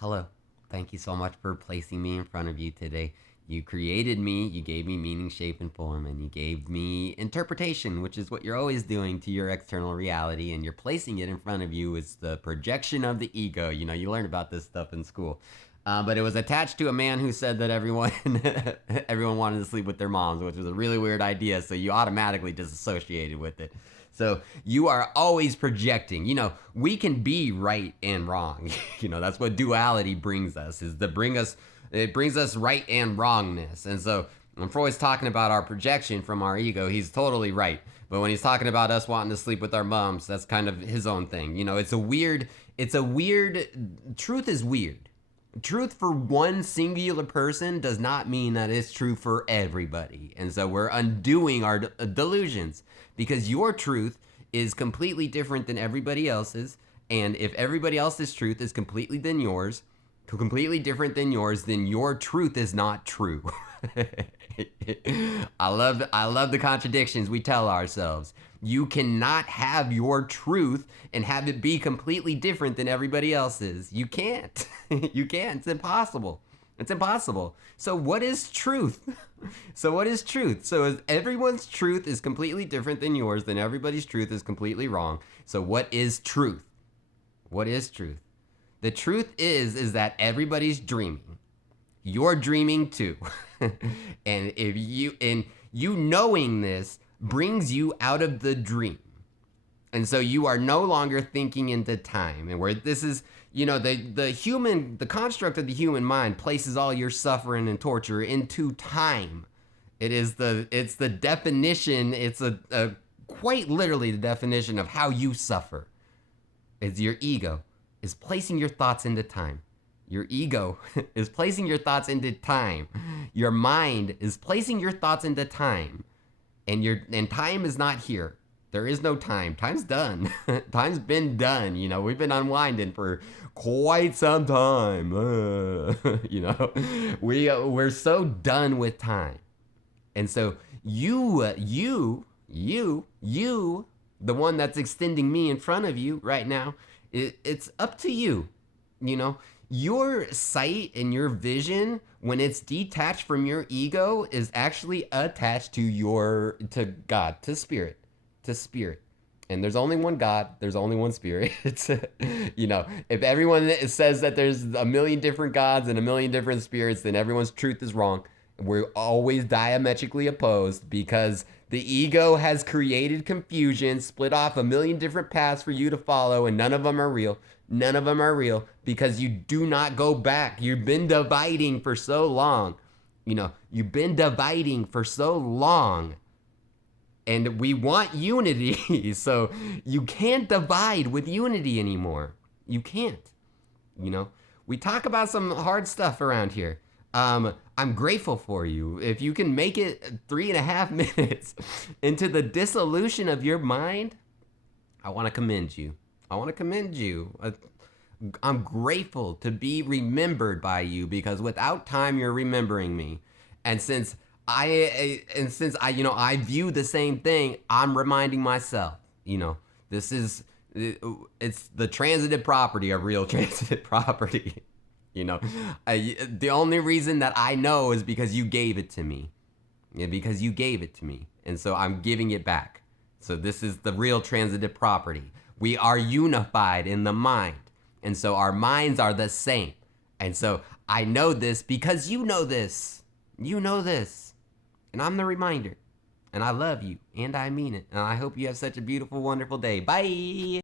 Hello. Thank you so much for placing me in front of you today. You created me, you gave me meaning, shape, and form, and you gave me interpretation, which is what you're always doing to your external reality, and you're placing it in front of you as the projection of the ego. You know, you learn about this stuff in school. But it was attached to a man who said that everyone everyone wanted to sleep with their moms, which was a really weird idea. So you automatically disassociated with it. So you are always projecting. You know, we can be right and wrong. You know, that's what duality brings us. Is to bring us it brings us right and wrongness. And so when Freud's talking about our projection from our ego, he's totally right. But when he's talking about us wanting to sleep with our moms, that's kind of his own thing. You know, it's a weird truth is weird. Truth for one singular person does not mean that it's true for everybody. And so we're undoing our delusions because your truth is completely different than everybody else's. And if everybody else's truth is completely different than yours, then your truth is not true. I love the contradictions we tell ourselves. You cannot have your truth and have it be completely different than everybody else's. You can't. You can't. It's impossible. It's impossible. So what is truth? So what is truth? So if everyone's truth is completely different than yours, then everybody's truth is completely wrong. So what is truth? What is truth? The truth is that everybody's dreaming. You're dreaming too. And you knowing this brings you out of the dream. And so you are no longer thinking into time. And where this is, you know, the construct of the human mind places all your suffering and torture into time. It's the definition, it's a quite literally the definition of how you suffer. It's your ego is placing your thoughts into time. Your ego is placing your thoughts into time. Your mind is placing your thoughts into time. And time is not here. There is no time. Time's done. Time's been done. You know, we've been unwinding for quite some time. You know, we're so done with time. And so you, the one that's extending me in front of you right now, it's up to you. You know, your sight and your vision, when it's detached from your ego, is actually attached to God, to spirit. And there's only one God, there's only one spirit. You know, if everyone says that there's a million different gods and a million different spirits, then everyone's truth is wrong. We're always diametrically opposed because the ego has created confusion, split off a million different paths for you to follow, and none of them are real. None of them are real because you do not go back. You've been dividing for so long. You know, you've been dividing for so long. And we want unity. So you can't divide with unity anymore. You can't. You know, we talk about some hard stuff around here. I'm grateful for you. If you can make it 3.5 minutes into the dissolution of your mind, I want to commend you. I want to commend you. I'm grateful to be remembered by you because without time, you're remembering me. And since I, you know, I view the same thing, I'm reminding myself, you know, this is, it's the transitive property of real transitive property. You know, the only reason that I know is because you gave it to me. Yeah, because you gave it to me. And so I'm giving it back. So this is the real transitive property. We are unified in the mind. And so our minds are the same. And so I know this because you know this. You know this. And I'm the reminder. And I love you. And I mean it. And I hope you have such a beautiful, wonderful day. Bye.